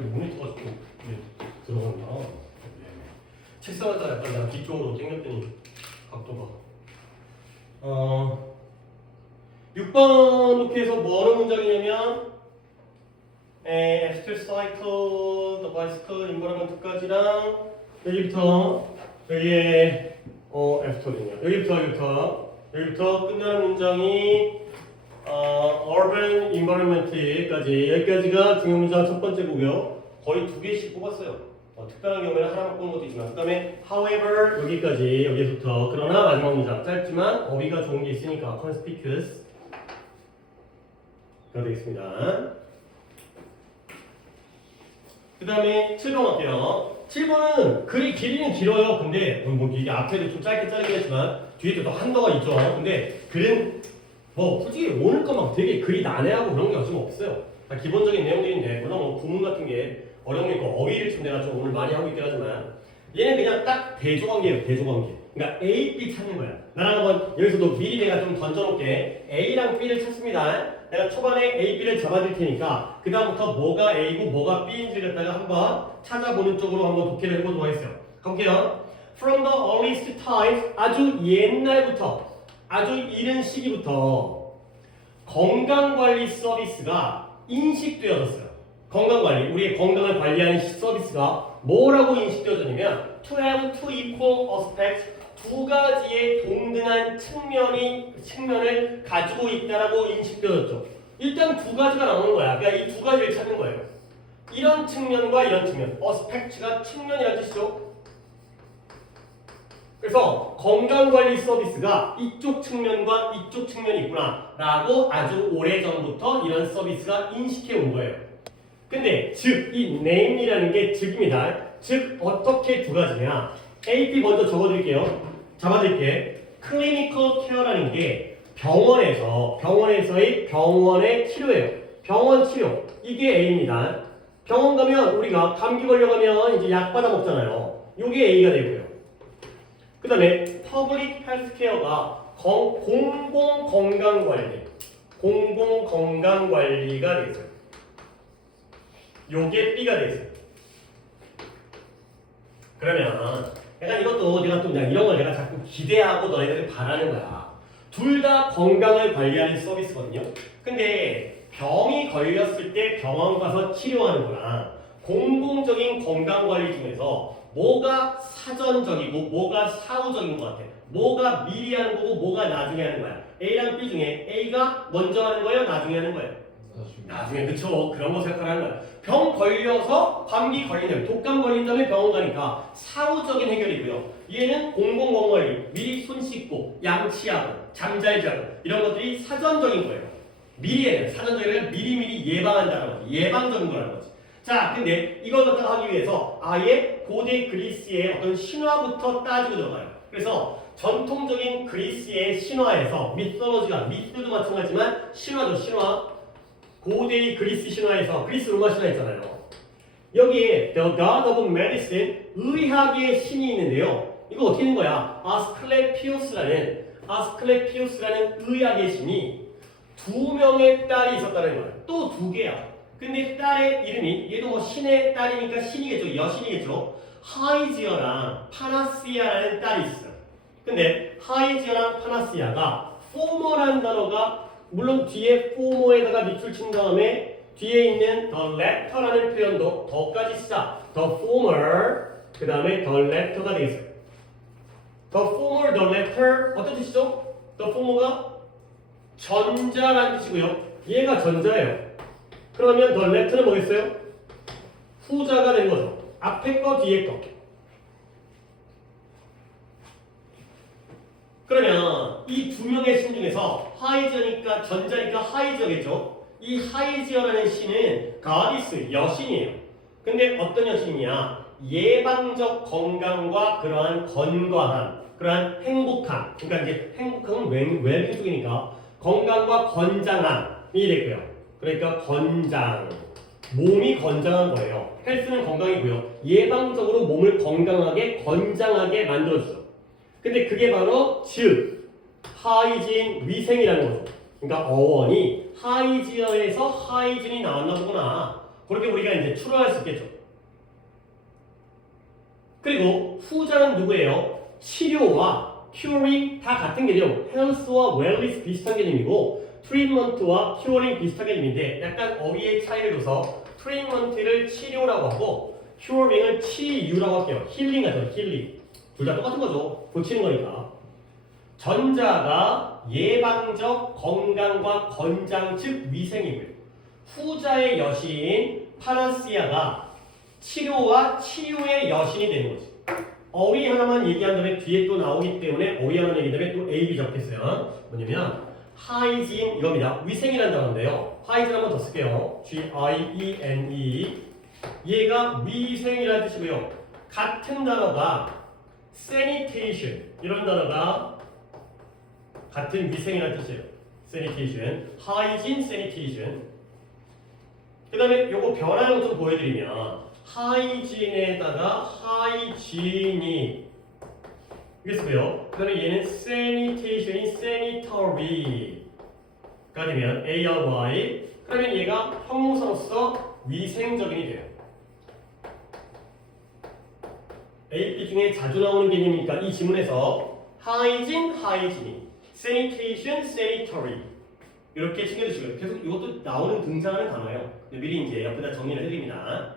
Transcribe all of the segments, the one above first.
모니터가 좀 들어갔나? 네. 책상에다 약간 나 뒤쪽으로 당겼더니 각도가 6번 높이에서 뭐로 문장이냐면 after cycle, the bicycle, environment까지랑 여기부터 여기에 after는요. 여기부터 끝나는 문장이 urban environment까지 여기까지가 중요 문장 첫 번째고요. 거의 두 개씩 뽑았어요. 특별한 경우에는 하나만 뽑는 것도 있지만 그 다음에 however 여기까지 여기서부터 그러나 마지막 문장 짧지만 어휘가 좋은 게 있으니까 conspicuous 가 되겠습니다. 그 다음에 7번 갈게요. 7번은 글이 길이는 길어요. 근데 뭐 이게 앞에도 좀 짧게 자르긴 했지만 뒤에도 또 한도가 있죠. 근데 글은 뭐 솔직히 오늘 거 막 되게 글이 난해하고 그런 게 어쩌면 없어요. 다 기본적인 내용들인데 물론 뭐 구문 같은 게 어려운 게 있고 어휘를 좀 내가 좀 오늘 많이 하고 있긴 하지만 얘는 그냥 딱 대조관계예요. 대조관계. 그러니까 A, B 찾는 거야. 나랑 한번 여기서도 미리 내가 좀 던져놓을게. A랑 B를 찾습니다. 내가 초반에 A, B를 잡아줄 테니까 그 다음부터 뭐가 A고 뭐가 B인지를 갖다가 한번 찾아보는 쪽으로 한번 독해를 해보도록 하겠어요. 가볼게요. From the earliest times 아주 옛날부터 아주 이른 시기부터 건강관리 서비스가 인식되어졌어요. 건강관리, 우리의 건강을 관리하는 서비스가 뭐라고 인식되어졌냐면 to have two equal aspects, 두 가지의 동등한 측면을 가지고 있다라고 인식되어졌죠. 일단 두 가지가 나오는 거야. 그러니까 이 두 가지를 찾는 거예요. 이런 측면과 이런 측면, aspect가 측면이라는 뜻이죠. 그래서 건강관리 서비스가 이쪽 측면과 이쪽 측면이 있구나 라고 아주 오래전부터 이런 서비스가 인식해 온 거예요. 근데 즉, 이 name이라는 게 즉입니다. 즉 어떻게 두 가지냐. AP 먼저 적어드릴게요. 잡아드릴게. clinical care라는 게 병원에서의 병원의 치료예요. 병원 치료. 이게 A입니다. 병원 가면 우리가 감기 걸려가면 이제 약 받아 먹잖아요. 이게 A가 되고요. 그 다음에 public health care가 공공 건강관리가 되겠어요. 요게 B가 되겠어요. 그러면 약간 이것도 내가 또 그냥 이런 걸 내가 자꾸 기대하고 너희들이 바라는 거야. 둘 다 건강을 관리하는 서비스거든요. 근데 병이 걸렸을 때 병원 가서 치료하는 거랑 공공적인 건강관리 중에서 뭐가 사전적이고 뭐가 사후적인 것 같아? 뭐가 미리 하는 거고 뭐가 나중에 하는 거야? A랑 B 중에 A가 먼저 하는 거예요? 나중에 하는 거예요? 나중에. 그쵸. 그런 거 생각하는 거야. 병 걸려서 감기 걸리면 독감 걸린 다음에 병원 가니까 사후적인 해결이고요. 얘는 공공건강관리, 미리 손 씻고 양치하고 잠 잘 자고 이런 것들이 사전적인 거예요. 미리 해야 돼. 사전적인 건 미리미리 예방한다는 거지. 예방적인 거라는 거지. 자, 근데 이걸 갖다가 하기 위해서 아예 고대 그리스의 어떤 신화부터 따지고 들어가요. 그래서 전통적인 그리스의 신화에서 미솔로지가, 미스도 마찬가지지만 신화죠, 신화. 고대의 그리스 신화에서, 그리스 로마 신화 있잖아요. 여기에 The God of Medicine, 의학의 신이 있는데요. 이거 어떻게 있는 거야? 아스클레피오스라는 의학의 신이 두 명의 딸이 있었다는 거예요. 또 두 개야. 근데 딸의 이름이, 얘도 뭐 신의 딸이니까 신이겠죠. 여신이겠죠. 하이지어랑 파나시아라는 딸이 있어요. 근데 하이지어랑 파나시아가 former라는 단어가 물론 뒤에 former에다가 밑줄 친 다음에 뒤에 있는 the letter라는 표현도 더까지 쓰자. the former 그 다음에 the letter가 되겠어요. the former, the letter 어떤 뜻이죠? the former가 전자라는 뜻이고요. 얘가 전자예요. 그러면 the letter는 뭐겠어요? 후자가 된 거죠. 앞에 거 뒤에 거. 그러면 이 두 명의 신 중에서 하이지어니까 전자니까 하이지어겠죠. 이 하이지어라는 신은 가디스 여신이에요. 근데 어떤 여신이냐? 예방적 건강과 그러한 건강함, 그러한 행복함. 그러니까 이제 행복함은 웰빙 쪽이니까 건강과 건장함이 되고요. 그러니까 건장, 몸이 건장한 거예요. 헬스는 건강이고요. 예방적으로 몸을 건장하게 만들어주죠. 근데 그게 바로 즉 하이진 위생이라는 거죠. 그러니까 어원이 하이지어에서 하이진이 나왔나 보구나. 그렇게 우리가 이제 추론할 수 있겠죠. 그리고 후자는 누구예요? 치료와 curing 다 같은 개념. health와 wellness 비슷한 개념이고 treatment와 curing 비슷한 개념인데 약간 어휘의 차이를 둬서 treatment를 치료라고 하고 curing을 치유라고 할게요. 힐링하죠. 힐링. 둘 다 똑같은 거죠. 고치는 거니까. 전자가 예방적 건강과 권장 즉 위생이고요. 후자의 여신 파나시아가 치료와 치유의 여신이 되는 거지. 어휘 하나만 얘기한 다음에 뒤에 또 나오기 때문에 어휘 하나만 얘기한 다음에 또 A, B 적겠어요. 뭐냐면 하이진 이겁니다. 위생이라는 단어인데요. 하이진 한번 더 쓸게요. G-I-E-N-E 얘가 위생이라는 뜻이고요. 같은 단어가 sanitation 이런 단어가 같은 위생이라는 뜻이에요. sanitation, hygiene, sanitation. 그 다음에 요거 변화를 좀 보여드리면 hygiene에다가 hygiene 이게 쓰고요. 그 다음에 얘는 sanitation이 sanitary가 되면 ARY 그러면 얘가 형용사로서 위생적인이 돼요. AP 중에 자주 나오는 개념이니까 이 지문에서 hygiene, hygiene, sanitation, sanitary 이렇게 챙겨주시고요. 계속 이것도 나오는 등장하는 단어예요. 미리 이제 옆에다 정리를 해드립니다.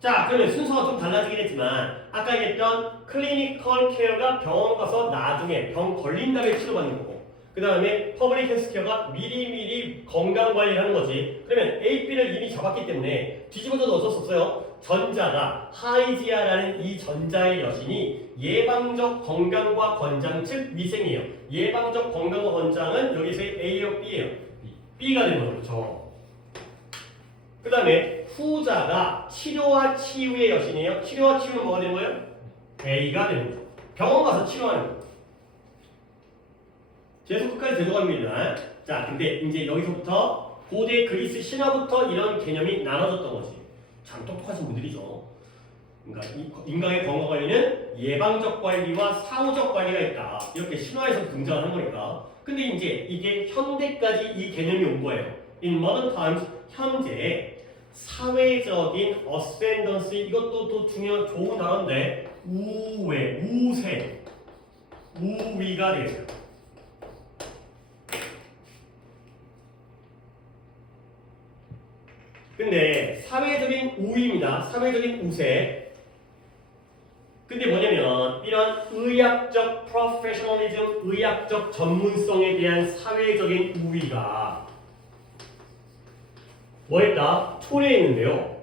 자, 그러면 순서가 좀 달라지긴 했지만 아까 얘기했던 클리니컬 케어가 병원 가서 나중에 병 걸린 다음에 치료받는 거고 그 다음에 퍼블릭 헬스케어가 미리미리 건강관리를 하는 거지. 그러면 AP를 이미 잡았기 때문에 뒤집어져도 어쩔 수 없어요. 전자가 하이지아라는 이 전자의 여신이 예방적 건강과 권장 즉 위생이에요. 예방적 건강과 권장은 여기서의 A요 B예요. B가 되는 거죠. 그렇죠? 그 다음에 후자가 치료와 치유의 여신이에요. 치료와 치유는 뭐가 되는 거예요? A가 되는 거죠. 병원 가서 치료하는 거예요. 계속 끝까지 데려갑니다. 자, 근데 이제 여기서부터 고대 그리스 신화부터 이런 개념이 나눠졌던 거지. 참 똑똑하신 분들이죠. 그러니까 인간의 건강 관리는 예방적 관리와 사후적 관리가 있다. 이렇게 신화에서 등장하는 거니까. 근데 이제 이게 현대까지 이 개념이 온 거예요. In modern times, 현재 사회적인 ascendancy 이것도 또 중요한 좋은 단어인데 우회, 우세, 우위가 되겠어요. 근데 사회적인 우위입니다. 사회적인 우세. 근데 뭐냐면 이런 의학적 프로페셔널리즘, 의학적 전문성에 대한 사회적인 우위가 뭐 했다? 초래했는데요.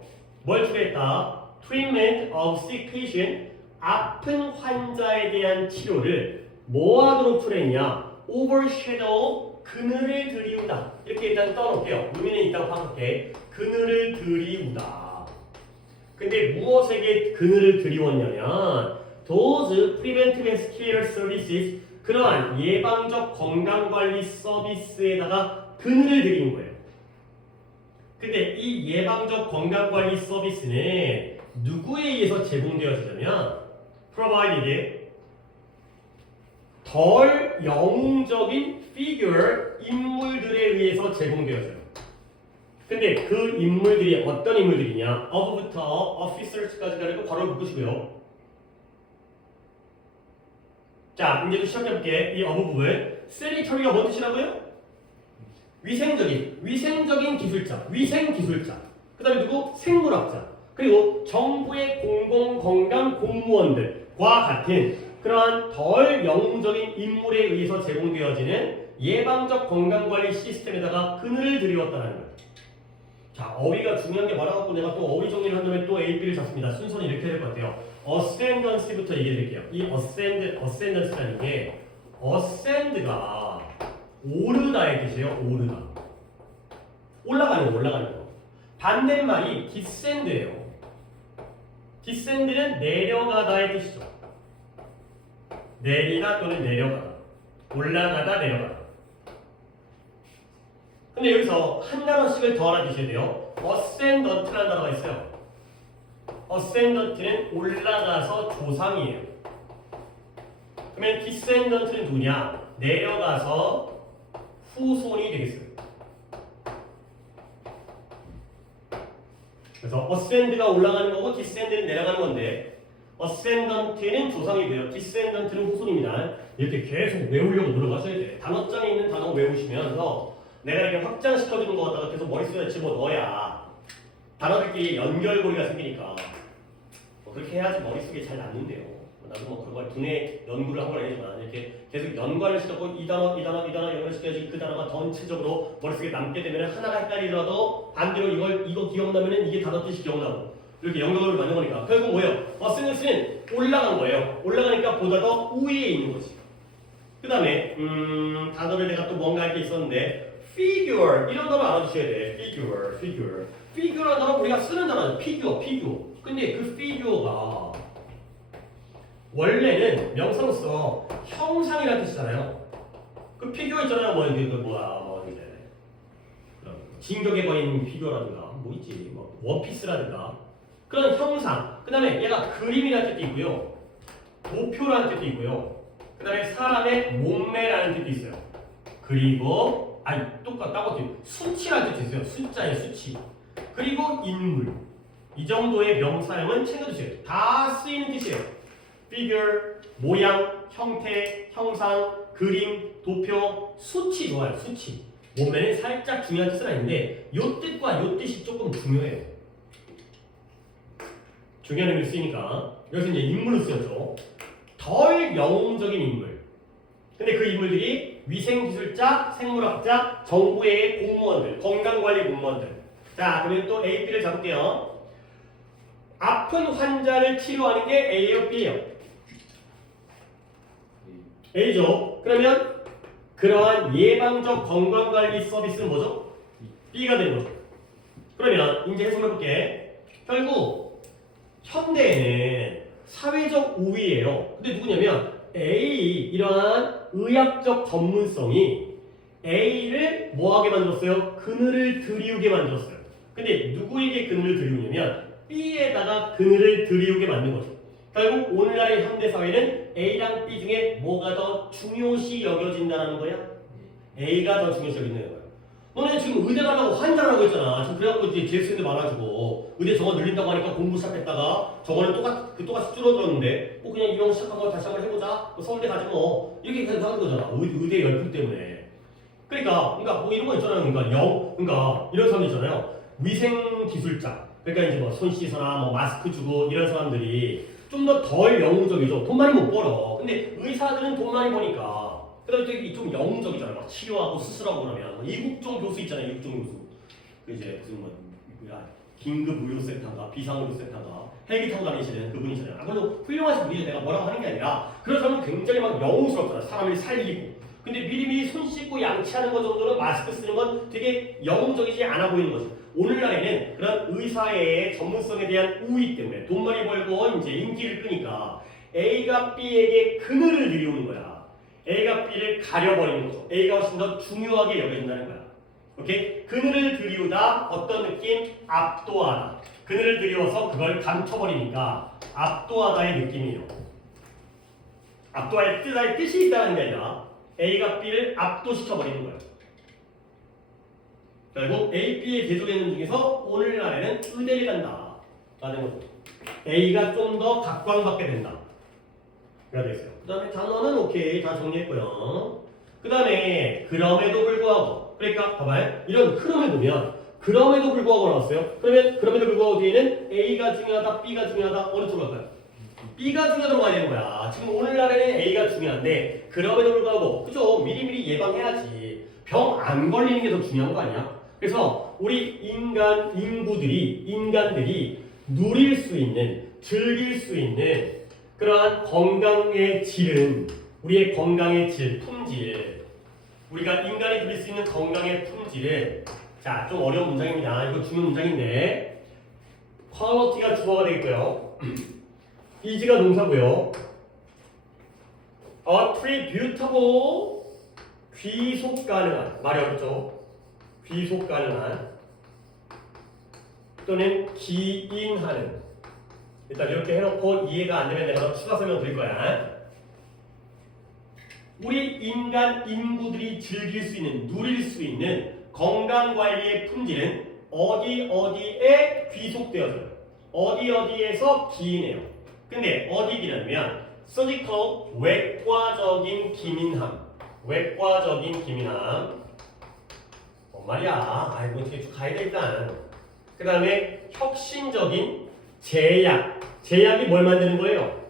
뭘 초래했다? Treatment of sick patient, 아픈 환자에 대한 치료를 뭐 하도록 초래했냐? Overshadow, 그늘을 드리우다. 이렇게 일단 떠놓을게요. 의미는 있다고 파악할게. 그늘을 드리우다. 근데 무엇에게 그늘을 드리웠냐면 Those preventive healthcare services, 그러한 예방적 건강관리 서비스에다가 그늘을 드리는 거예요. 근데 이 예방적 건강관리 서비스는 누구에 의해서 제공되어지냐면 provided 덜 영웅적인 figure, 인물들에 의해서 제공되어져요. 근데 그 인물들이 어떤 인물들이냐? of부터 officers까지 가지고 괄호를 묶으시고요. 자, 이제 또 시작해볼게. 이 of 부분. sanitary가 뭔 뜻이라고요? 위생적인 기술자, 위생 기술자. 그 다음에 누구? 생물학자. 그리고 정부의 공공건강 공무원들과 같은 그러한 덜 영웅적인 인물에 의해서 제공되어지는 예방적 건강관리 시스템에다가 그늘을 들이웠다는 거예요. 자, 어휘가 중요한 게 많아갖고 내가 또 어휘 정리를 한 다음에 또 A, B를 잡습니다. 순서는 이렇게 될 것 같아요. ascendancy부터 얘기해 드릴게요. 이 ascendancy라는 게 ascend가 오르다의 뜻이에요. 오르다. 올라가는 거. 반대말이 descend예요. descend는 내려가다의 뜻이죠. 내리다 또는 내려가다. 올라가다, 내려가다. 근데 여기서 한 단어씩을 더 알아두셔야 돼요. ascendant라는 단어가 있어요. ascendant는 올라가서 조상이에요. 그러면 descendant는 누구냐? 내려가서 후손이 되겠어요. 그래서 ascend가 올라가는 거고 descend는 내려가는 건데 ascendant는 조상이고요. descendant는 후손입니다. 이렇게 계속 외우려고 노력하셔야 돼. 단어장에 있는 단어 외우시면서 내가 이렇게 확장시켜주는 거 갖다가 계속 머릿속에 집어넣어야 단어들끼리 연결고리가 생기니까 그렇게 해야지 머릿속에 잘 남는데요. 나도 뭐 그걸 두뇌 연구를 한 건 아니지만 이렇게 계속 연관을 시켰고 이 단어 연관을 시켜야지 그 단어가 전체적으로 머릿속에 남게 되면 하나가 헷갈리더라도 반대로 이거 기억나면은 이게 단어 뜻이 기억나고 이렇게 연결을 만든 거니까 결국 뭐예요? 어센스는 올라간 거예요. 올라가니까 보다 더 우위에 있는 거지. 그 다음에 단어를 내가 또 뭔가 할 게 있었는데 figure 이런 단어 알아두셔야 돼. figure라는 단어 우리가 쓰는 단어죠. figure. 근데 그 figure가 원래는 명사로서 형상이라는 뜻이잖아요. 그 피규어 있잖아요. 뭐 이제 진격의 거인 피규어라든가 뭐 있지, 뭐 원피스라든가 그런 형상. 그 다음에 얘가 그림이라는 뜻도 있고요, 도표라는 뜻도 있고요. 그 다음에 사람의 몸매라는 뜻도 있어요. 그리고 똑같이 수치라는 뜻이 있어요. 숫자의 수치. 그리고 인물. 이 정도의 명사형은 챙겨주세요. 다 쓰이는 뜻이에요. figure, 모양, 형태, 형상, 그림, 도표, 수치 좋아요. 수치. 몸매는 살짝 중요한 뜻은 아닌데 요 뜻과 요 뜻이 조금 중요해요. 중요한 의미를 쓰이니까 여기서 이제 인물로 쓰였죠. 덜 영웅적인 인물. 근데 그 인물들이 위생기술자, 생물학자, 정부의 공무원들, 건강관리 공무원들. 자, 그러면 또 A, B를 잡을게요. 아픈 환자를 치료하는 게 A예요, B예요? A죠. 그러면 그러한 예방적 건강관리 서비스는 뭐죠? B가 되는 거죠. 그러면 이제 해석해볼게. 결국 현대에는 사회적 우위예요. 근데 누구냐면 A, 이러한 의학적 전문성이 A를 뭐하게 만들었어요? 그늘을 드리우게 만들었어요. 근데 누구에게 그늘을 드리우냐면 B에다가 그늘을 드리우게 만든 거죠. 결국 오늘날의 현대사회는 A랑 B 중에 뭐가 더 중요시 여겨진다는 거야? A가 더 중요시 여긴다는 거야. 너네 지금 의대 가려고 환장하고 있잖아. 지금 그래갖고 이제 재수생들 많아지고 의대 정원 늘린다고 하니까 공부 시작했다가 정원은 똑같이 줄어들었는데 뭐 그냥 이런 시작한 거 다시 한번 해보자. 뭐 서울대 가지 뭐 이렇게 계속 하는 거잖아. 의대 열풍 때문에. 그러니까 뭐 이런 거 있잖아요. 그러니까 이런 사람 있잖아요. 위생 기술자. 그러니까 이제 뭐 손 씻어라, 뭐 마스크 주고 이런 사람들이 좀 더 덜 영웅적이죠. 돈 많이 못 벌어. 근데 의사들은 돈 많이 버니까. 그다음에 되게 좀 영웅적이잖아요. 막 치료하고 수술하고 그러면 이국종 교수 있잖아요. 이국종 교수. 그 이제 무슨 긴급 의료센터인가 비상의료센터인가 헬기 타고 다니시는 그분이잖아요. 물론 훌륭하신 분이죠. 내가 뭐라고 하는 게 아니라 그런 사람은 굉장히 막 영웅스럽잖아. 사람을 살리고. 근데 미리미리 손 씻고 양치하는 것 정도는 마스크 쓰는 건 되게 영웅적이지 않아 보이는 거죠. 오늘날에는 그런 의사의 전문성에 대한 우위 때문에 돈 많이 벌고 이제 인기를 끄니까 A가 B에게 그늘을 들이우는 거야. A가 B를 가려버리는 거죠. A가 훨씬 더 중요하게 여겨진다는 거야. 오케이? 그늘을 들이우다 어떤 느낌? 압도하다. 그늘을 들이워서 그걸 감춰버리니까 압도하다의 느낌이에요. 압도할 뜻이 있다는 게 아니라 A가 B를 압도시켜버리는 거예요. 결국 A, B의 대조개념 중에서 오늘날에는 의대를 간다 라는 거죠. A가 좀 더 각광받게 된다. 그래야 되겠어요. 그 다음에 단어는 오케이 다 정리했고요. 그 다음에 그럼에도 불구하고, 그러니까 봐봐요. 이런 흐름을 보면 그럼에도 불구하고 나왔어요. 그러면 그럼에도 불구하고 뒤에는 A가 중요하다, B가 중요하다. 어느 쪽으로 갈까요? B가 중요하다고 가야 되는 거야. 지금 오늘날에는 A가 중요한데 그럼에도 불구하고 그죠? 미리미리 예방해야지. 병 안 걸리는 게 더 중요한 거 아니야? 그래서 우리 인간들이 누릴 수 있는, 즐길 수 있는 그러한 건강의 질은 우리의 건강의 질, 품질. 우리가 인간이 누릴 수 있는 건강의 품질은 자, 좀 어려운 문장입니다. 이거 중요한 문장인데 quality가 주어가 되겠고요. is가 동사고요. attributable 귀속 가능한 말이 어렵죠? 귀속 가능한 또는 기인하는 일단 이렇게 해놓고 이해가 안 되면 내가 더 추가 설명 드릴 거야. 우리 인간들이 즐길 수 있는 누릴 수 있는 건강관리의 품질은 어디 어디에 귀속되어져요. 어디 어디에서 기인해요. 근데 어디 기냐면 surgical 외과적인 기민함. 외과적인 기민함. 말이야. 아이고 어떻게 쭉 가야 돼 일단. 그 다음에 혁신적인 제약. 제약이 뭘 만드는 거예요?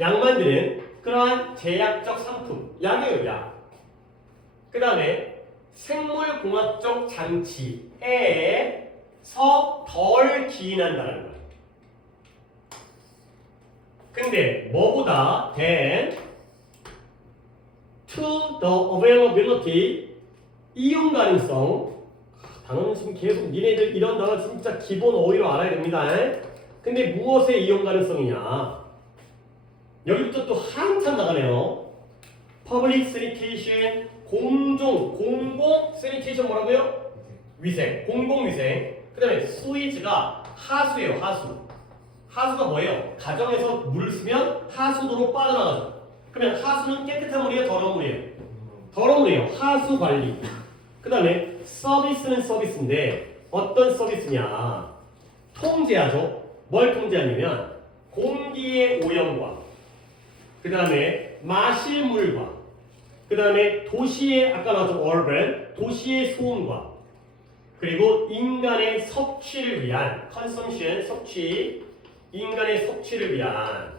약 만드는 그러한 제약적 상품. 약이에요, 약. 그 다음에 생물공학적 장치에서 덜 기인한다는 거예요. 근데 뭐보다 than to the availability 이용 가능성. 단어는 지금 계속 니네들 이런 단어 진짜 기본 어휘로 알아야 됩니다. 근데 무엇의 이용 가능성이냐? 여기부터 또 한참 나가네요. Public sanitation 공공 sanitation 뭐라고요? 위생, 공공위생. 그 다음에 수위즈가 하수예요, 하수. 하수가 뭐예요? 가정에서 물을 쓰면 하수도로 빠져나가죠. 그러면 하수는 깨끗한 물이에요, 더러운 물이에요? 더러운 물이에요. 하수 관리. 그 다음에 서비스는 서비스인데 어떤 서비스냐? 통제하죠. 뭘 통제하냐면 공기의 오염과 그 다음에 마실 물과 그 다음에 도시의 아까 나왔죠 urban 도시의 소음과 그리고 인간의 섭취를 위한 consumption 섭취 인간의 섭취를 위한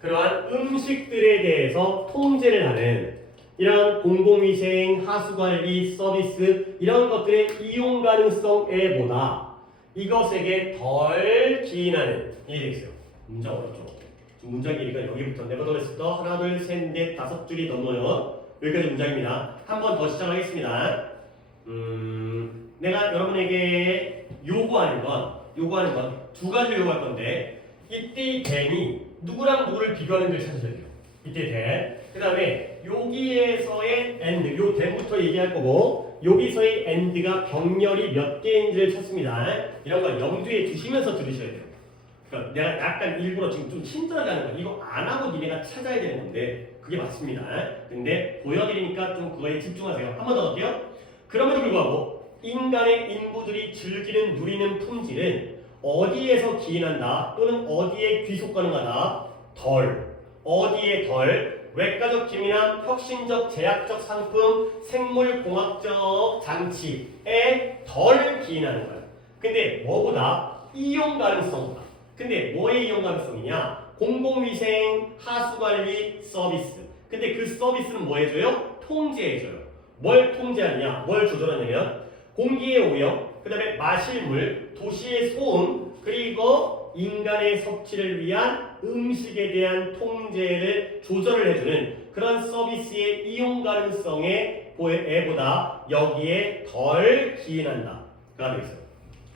그러한 음식들에 대해서 통제를 하는 이런 공공위생, 하수관리, 서비스 이런 것들의 이용 가능성에 보다 이것에게 덜 기인하는 일이 있어요. 문장 어렵죠? 문장 길이가 여기부터 nevertheless부터 하나, 둘, 셋, 넷, 다섯 줄이 넘어요. 여기까지 문장입니다. 한 번 더 시작하겠습니다. 내가 여러분에게 요구하는 건 두 가지를 요구할 건데 이때 then이 누구랑 누구를 비교하는지를 찾으셔야 돼요. 이때 then. 그 다음에 여기에서의 and, 요 then부터 얘기할 거고 여기서의 and가 병렬이 몇 개인지를 찾습니다. 이런 거 염두에 두시면서 들으셔야 돼요. 그러니까 내가 약간 일부러 지금 좀 친절하게 하는 거야. 이거 안 하고 니네가 찾아야 되는 건데 그게 맞습니다. 근데 보여드리니까 좀 그거에 집중하세요. 한 번 더 할게요. 그럼에도 불구하고 인간의 인부들이 즐기는 누리는 품질은 어디에서 기인한다 또는 어디에 귀속 가능하다 덜 어디에 덜 외과적 기민함, 혁신적 제약적 상품, 생물공학적 장치에 덜 기인하는 거예요. 근데 뭐보다 이용 가능성보다. 근데 뭐의 이용 가능성이냐? 공공위생, 하수관리, 서비스. 근데 그 서비스는 뭐 해줘요? 통제해줘요. 뭘 통제하느냐? 뭘 조절하냐면 공기의 오염, 그 다음에 마실 물, 도시의 소음, 그리고 인간의 섭취를 위한 음식에 대한 통제를 조절을 해주는 그런 서비스의 이용 가능성에 보다 여기에 덜 기인한다. 가 되겠어요.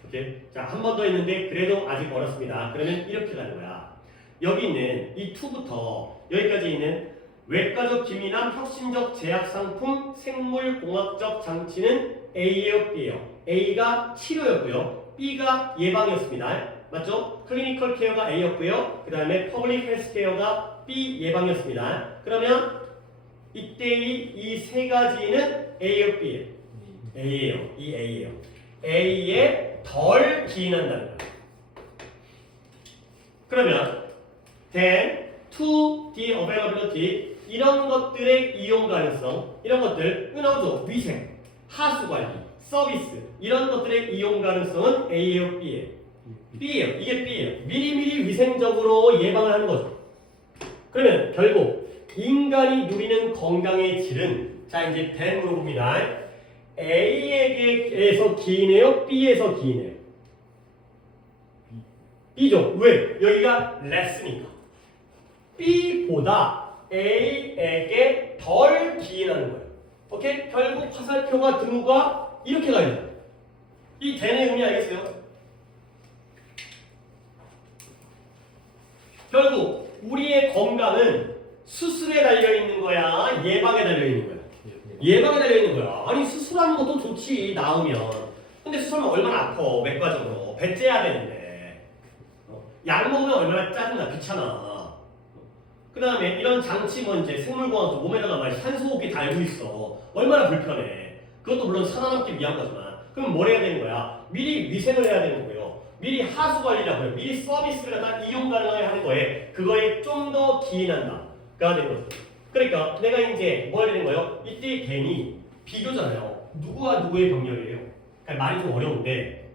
오케이? 자, 한 번 더 있는데 그래도 아직 어렵습니다. 그러면 이렇게 가는 거야. 여기 있는 이 2부터 여기까지 있는 외과적 기민함, 혁신적 제약 상품, 생물공학적 장치는 A예요, B예요. A가 치료였고요. B가 예방이었습니다. 맞죠? 클리니컬 케어가 A였고요. 그 다음에 퍼블릭 헬스 케어가 B 예방이었습니다. 그러면 이때의 이 세 가지는 A예요, B예요? A예요. 이 A예요. A에 덜 기인한다는 거예요. 그러면 then to the availability 이런 것들의 이용 가능성 이런 것들 나오죠. 위생, 하수 관리, 서비스 이런 것들의 이용 가능성은 A예요, B예요? B예요. 이게 B예요. 미리미리 위생적으로 예방을 하는 거죠. 그러면 결국 인간이 누리는 건강의 질은 자 이제 then으로 봅니다. A에게서 기인해요? B에서 기인해요? B죠. 왜? 여기가 less니까. B보다 A에게 덜 기인하는 거예요. 오케이? 결국 화살표가 등호가 이렇게 가야 돼요. 이 then의 의미 알겠어요? 결국 우리의 건강은 수술에 달려있는 거야? 예방에 달려있는 거야? 예방에 달려있는 거야. 아니 수술하는 것도 좋지 나으면. 근데 수술하면 얼마나 아파 외과적으로. 배 째야 되는데. 약 먹으면 얼마나 짜증나 귀찮아. 그 다음에 이런 장치 뭐 이제 생물공학도 몸에다가 막 산소호흡기 달고 있어. 얼마나 불편해. 그것도 물론 살아남기 위한 거지만 그럼 뭘 해야 되는 거야? 미리 위생을 해야 되는 거고요. 미리 하수 관리라고요. 미리 서비스를 갖다 이용 가능하게 하는 거에 그거에 좀 더 기인한다가 되는 거죠. 그러니까 내가 이제 뭐 해야 되는 거예요? 이때 괜히 비교잖아요. 누구와 누구의 병렬이에요? 그러니까 말이 좀 어려운데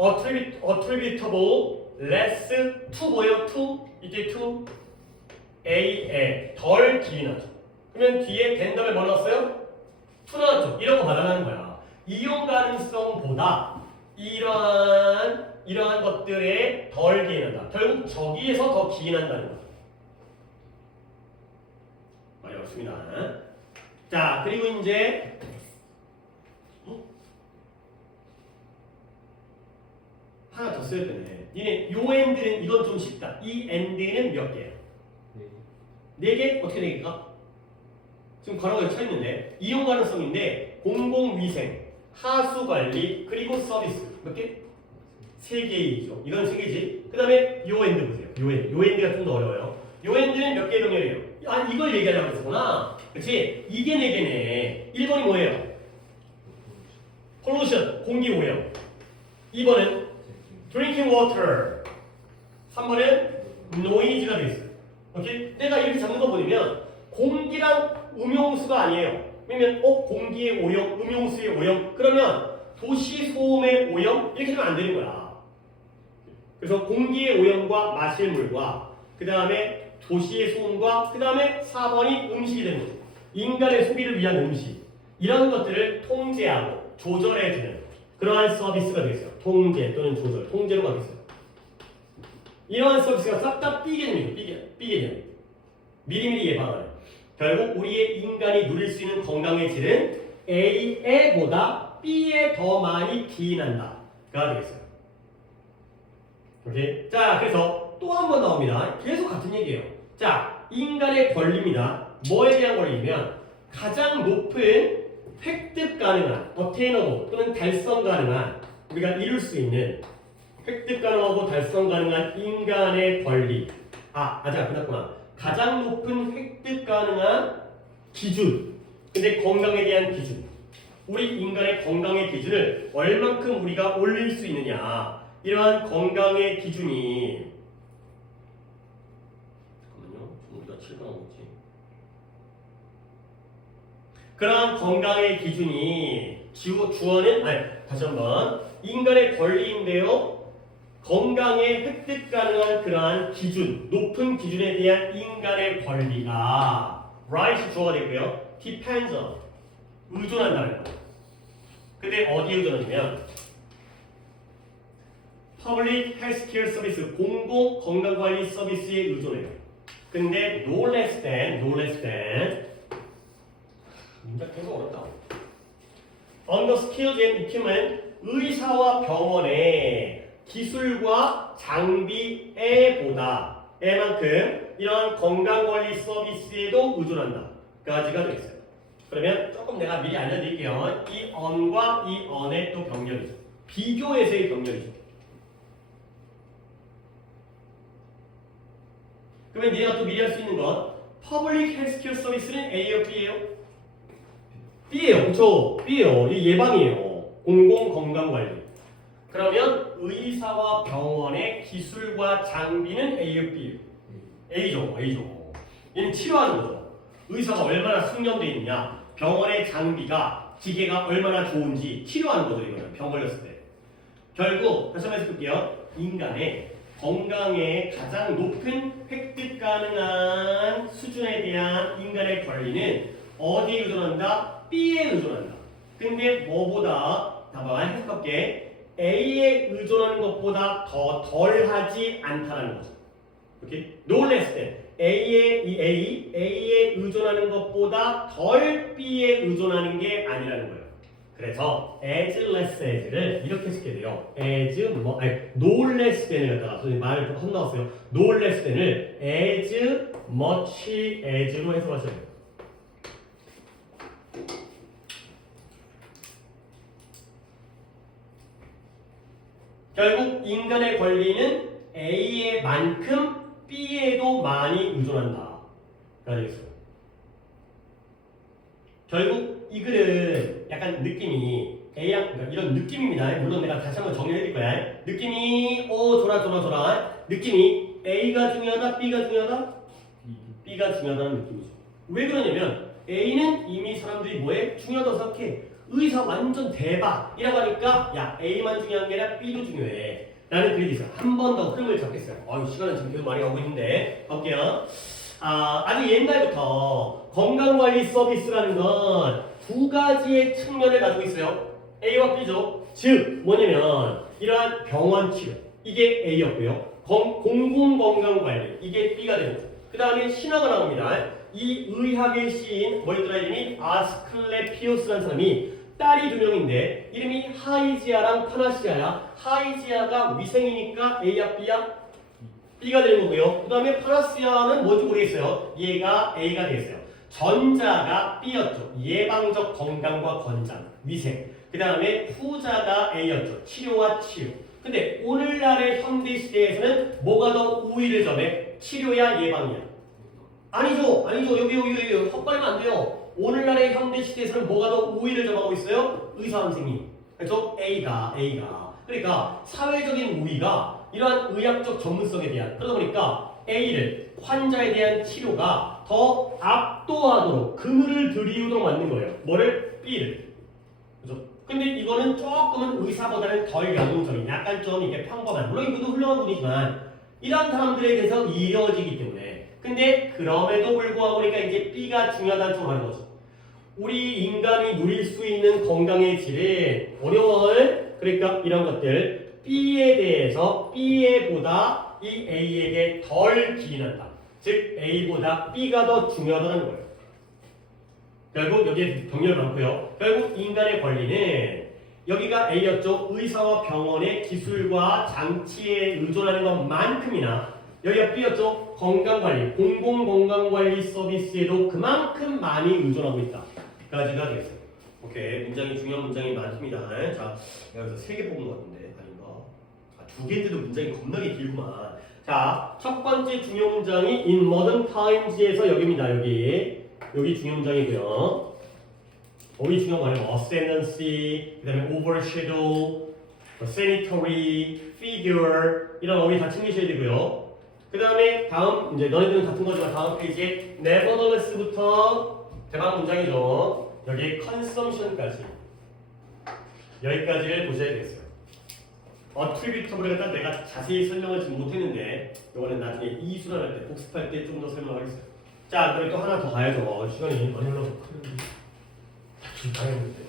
attributable less to 뭐예요? to 이때 to A에 덜 기인하죠. 그러면 뒤에 된 다음에 뭐 나왔어요? to 나왔죠. 이런 거 받아가는 거야. 이용 가능성보다 이러한 것들에 덜 기인한다. 결국 저기에서 더 기인한다는 거죠. 말이 어렵습니다. 자, 그리고 이제 하나 더 써야 되네. 니네 요 엔드는 이건 좀 쉽다. 이 엔드는 몇 개야? 네 개? 어떻게 되겠까? 지금 괄호가 쳐 있는데 이용 가능성인데 공공위생, 하수관리, 그리고 서비스 몇 개? 세 개이죠. 이건 세 개지. 그 다음에 요 엔드 보세요. 요 엔드가 좀 더 어려워요. 요 엔드는 몇 개의 병렬이에요? 아, 이걸 얘기하려고 했구나. 그렇지? 이게 네 개네. 1번이 뭐예요? pollution, 공기 오염. 2번은 drinking water. 3번은 noise가 되어있어요. 오케이? 내가 이렇게 잡는 거 보면 공기랑 음용수가 아니에요. 왜냐면 공기의 오염, 음용수의 오염. 그러면 도시 소음의 오염 이렇게 되면 안 되는 거야. 그래서 공기의 오염과 마실 물과 그 다음에 도시의 소음과 그 다음에 4번이 음식이 되는 거죠. 인간의 소비를 위한 음식. 이런 것들을 통제하고 조절해주는 그러한 서비스가 되겠어요. 통제 또는 조절. 통제로 가겠어요. 이러한 서비스가 싹 다 삐게 됩니다. 삐게 됩니다. 미리미리 예방하는. 결국 우리의 인간이 누릴 수 있는 건강의 질은 A에보다 B에 더 많이 기인한다가 되겠어요. 오케이? 자, 그래서 또 한 번 나옵니다. 계속 같은 얘기예요. 자, 인간의 권리입니다. 뭐에 대한 권리이면 가장 높은 획득 가능한, 어테이너블 또는 달성 가능한 우리가 이룰 수 있는 획득 가능하고 달성 가능한 인간의 권리. 아직 안 끝났구나. 가장 높은 획득 가능한 기준. 근데 건강에 대한 기준. 우리 인간의 건강의 기준을 얼만큼 우리가 올릴 수 있느냐. 이러한 건강의 기준이 잠깐만요. 우리가 7번 하고있지. 그러한 건강의 기준이 주어는 다시 한번 인간의 권리인데요. 건강에 획득 가능한 그러한 기준, 높은 기준에 대한 인간의 권리가 right 주어가 되고요. depends on 의존한다는 거예요. 근데 어디에 의존하냐면 public healthcare service 공공 건강관리 서비스에 의존해요. 근데 no less than 문제 계속 어렵다. on the skills and equipment 의사와 병원의 기술과 장비에 에만큼 이런 건강관리 서비스에도 의존한다. 까지가 되겠어요. 그러면 조금 내가 미리 알려드릴게요. 이 on과 이 on의 또 병렬이죠. 비교해서의 병렬이죠. 그러면 네가 또 미리 할 수 있는 건 Public Healthcare Service는 A예요, B예요? B예요, 그렇죠? B예요. 이 예방이에요. 공공건강관리. 그러면 의사와 병원의 기술과 장비는 A예요, B예요? A죠. 얘는 치료하는 거죠. 의사가 얼마나 숙련되어 있느냐, 병원의 장비가 기계가 얼마나 좋은지 치료하는 거죠. 이거는 병 걸렸을 때. 결국 다시 한번 해볼게요. 인간의 건강에 가장 높은 획득 가능한 수준에 대한 인간의 권리는 어디에 의존한다? B에 의존한다. 근데 뭐보다 다만 해석할게. A에 의존하는 것보다 더 덜하지 않다는 거죠. 오케이? No less than. A에 의존하는 것보다 덜 B에 의존하는 게 아니라는 거예요. 그래서 as less as를 이렇게 쓰게 돼요. no less than을 갖다가 선생님 말을 좀 헛나왔어요. no less than을 as much as로 해석하셔야 돼요. 결국 인간의 권리는 A에 만큼 B에도 많이 의존한다. 되겠어요. 결국 이 글은 약간 느낌이 A랑 그러니까 이런 느낌입니다. 물론 내가 다시 한번 정리해드릴 거야. 느낌이 조라 느낌이 A가 중요하다, B가 중요하다? B가 중요하다는 느낌이죠. 왜 그러냐면 A는 이미 사람들이 뭐에 중요하다고 생각해. 의사 완전 대박이라고 하니까 야 A만 중요한 게 아니라 B도 중요해. 라는 글이 있어요. 한 번 더 흐름을 잡겠어요. 시간은 지금 계속 많이 가고 있는데 볼게요. 아주 옛날부터 건강관리 서비스라는 건 두 가지의 측면을 가지고 있어요. A와 B죠. 즉 뭐냐면 이러한 병원 치료 이게 A였고요. 공공건강관리 이게 B가 되는 거죠. 그 다음에 신화가 나옵니다. 이 의학의 시인 뭐였더라 이름이 아스클레피오스라는 사람이 딸이 두 명인데 이름이 하이지아랑 파나시아야. 하이지아가 위생이니까 A야 B야? B가 되는 거고요. 그 다음에 파나시아는 뭔지 모르겠어요. 얘가 A가 되겠어요. 전자가 B였죠. 예방적 건강과 권장, 위생. 그 다음에 후자가 A였죠. 치료와 치유. 근데 오늘날의 현대시대에서는 뭐가 더 우위를 점해? 치료야 예방이야? 아니죠. 여기 헛발리면 안 돼요. 오늘날의 현대시대에서는 뭐가 더 우위를 점하고 있어요? 의사 선생님. 그래서 A가. 그러니까 사회적인 우위가 이러한 의학적 전문성에 대한 그러다 보니까 A를 환자에 대한 치료가 더 압도하도록 그늘을 들이우도록 만든 거예요. 뭐를? B를. 그죠? 근데 이거는 조금은 의사보다는 덜 영웅적인 약간 좀 이게 평범한 물론 이분도 훌륭한 분이지만 이런 사람들에 대해서 이어지기 때문에 근데 그럼에도 불구하고 그러니까 이제 B가 중요하다는 쪽으로 하는 거죠. 우리 인간이 누릴 수 있는 건강의 질은 어려워요. 그러니까 이런 것들 B에 대해서 B보다 이 A에게 덜 기인한다. 즉 A보다 B가 더 중요하다는 거예요. 결국 여기에 병렬 많고요. 결국 인간의 권리는 여기가 A였죠. 의사와 병원의 기술과 장치에 의존하는 것만큼이나 여기가 B였죠. 건강관리, 공공건강관리 서비스에도 그만큼 많이 의존하고 있다. 까지가 되겠어요. 오케이, 문장이 중요한 문장이 많습니다. 자, 여기서 3개 뽑은 것 같은데 아닌가? 2개인데도 문장이 겁나게 길구만. 자, 첫 번째 중요 문장이 in modern times에서 여기입니다. 여기 중요 문장이고요. 여기 중요한 거 아니에요? ascendancy, 그 다음에 overshadow, sanitary, figure 이런 어휘 다 챙기셔야 되고요. 그 다음에 다음 이제 너희들은 같은 거지만 다음 페이지에 nevertheless부터 대박 문장이죠. 여기 consumption까지 여기까지를 보셔야 되겠어요. attributable을 갖다 내가 자세히 설명을 지금 못했는데 이거는 나중에 이수련할 때 복습할 때 좀 더 설명하겠어요. 자, 그리고 또 하나 더 가야죠. 시간이 많이 흘러서 지금 가야겠는데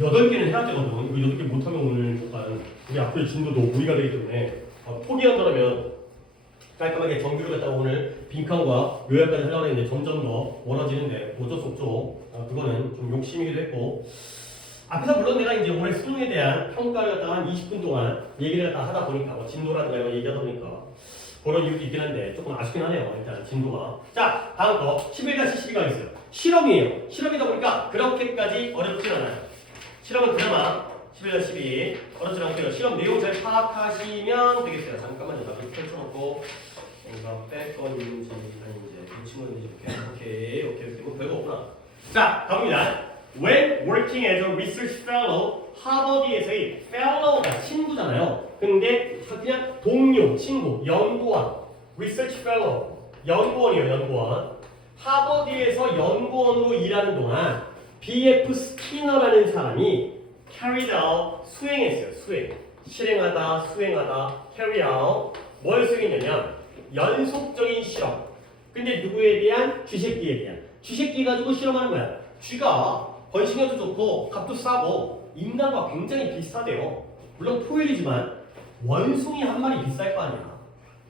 8개는 해야 되거든. 이거 8개 못하면 오늘 약간 우리 앞으로 진도도 무리가 되기 때문에 포기한다면 깔끔하게 정규로 갔다가 오늘 빈칸과 요약까지 하려고 했는데 점점 더 멀어지는데 어쩔 수 없죠. 그거는 좀 욕심이기도 했고 앞에서 물론 내가 이제 올해 수능에 대한 평가를 갖다가 한 20분 동안 얘기를 갖다 하다 보니까 뭐 진도라든가 이런 얘기하다 보니까 그런 이유도 있긴 한데 조금 아쉽긴 하네요. 일단 진도가. 자, 다음 거 11-12가 있어요. 실험이에요. 실험이다 보니까 그렇게까지 어렵진 않아요. 실험은 그나마 11-12 어렵진 않고요. 실험 내용 잘 파악하시면 되겠어요. 잠깐만요. 나 이렇게 펼쳐놓고 뭔가 뺄 건지 아닌지 붙인 건지 오케이. 뭐 별거 없구나. 자, 갑니다. When working as a research fellow, 하버드에서의 fellow가 친구잖아요. 근데 그냥 동료, 친구, 연구원, research fellow, 연구원이에요, 연구원. 하버드에서 연구원으로 일하는 동안 B.F. 스키너라는 사람이 carried out, 수행했어요, 수행. 실행하다, 수행하다, carry out. 뭘 수행했냐면 연속적인 실험. 근데 누구에 대한? 쥐새끼에 대한. 쥐새끼 가지고 실험하는 거야. 쥐가 번식력도 좋고 값도 싸고 인간과 굉장히 비슷하대요. 물론 포일이지만 원숭이 한 마리 비쌀 거 아니야.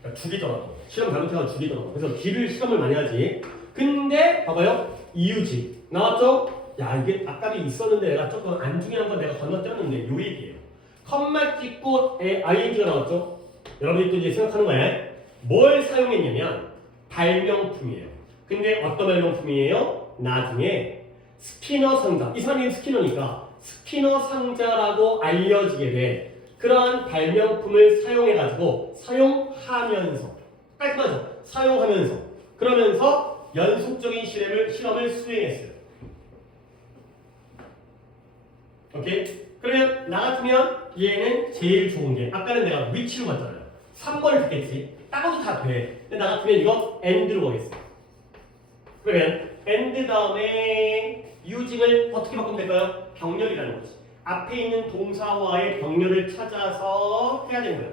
그러니까 죽이더라도 실험 잘못해서 죽이더라도. 그래서 쥐를 실험을 많이 하지. 근데 봐봐요. 이유지 나왔죠? 야 이게 아까도 있었는데 내가 조금 안 중요한 건 내가 건너뛰었는데 요 얘기예요. 컴마 찍고 ing가 나왔죠? 여러분이 또 이제 생각하는 거예요. 뭘 사용했냐면 발명품이에요. 근데 어떤 발명품이에요? 나중에 스키너 상자, 이 사람이 스키너니까 스키너 상자라고 알려지게 된 그러한 발명품을 사용해가지고 사용하면서 깔끔하죠? 사용하면서 그러면서 연속적인 실험을 수행했어요. 오케이? 그러면 나 같으면 얘는 제일 좋은 게 아까는 내가 which로 봤잖아요. 3번을 듣겠지. 따가도 다 돼. 근데 나 같으면 이거 and로 보겠어. 그러면 and 다음에 using을 어떻게 바꾸면 될까요? 병렬이라는 거지. 앞에 있는 동사와의 병렬을 찾아서 해야 되는 거야.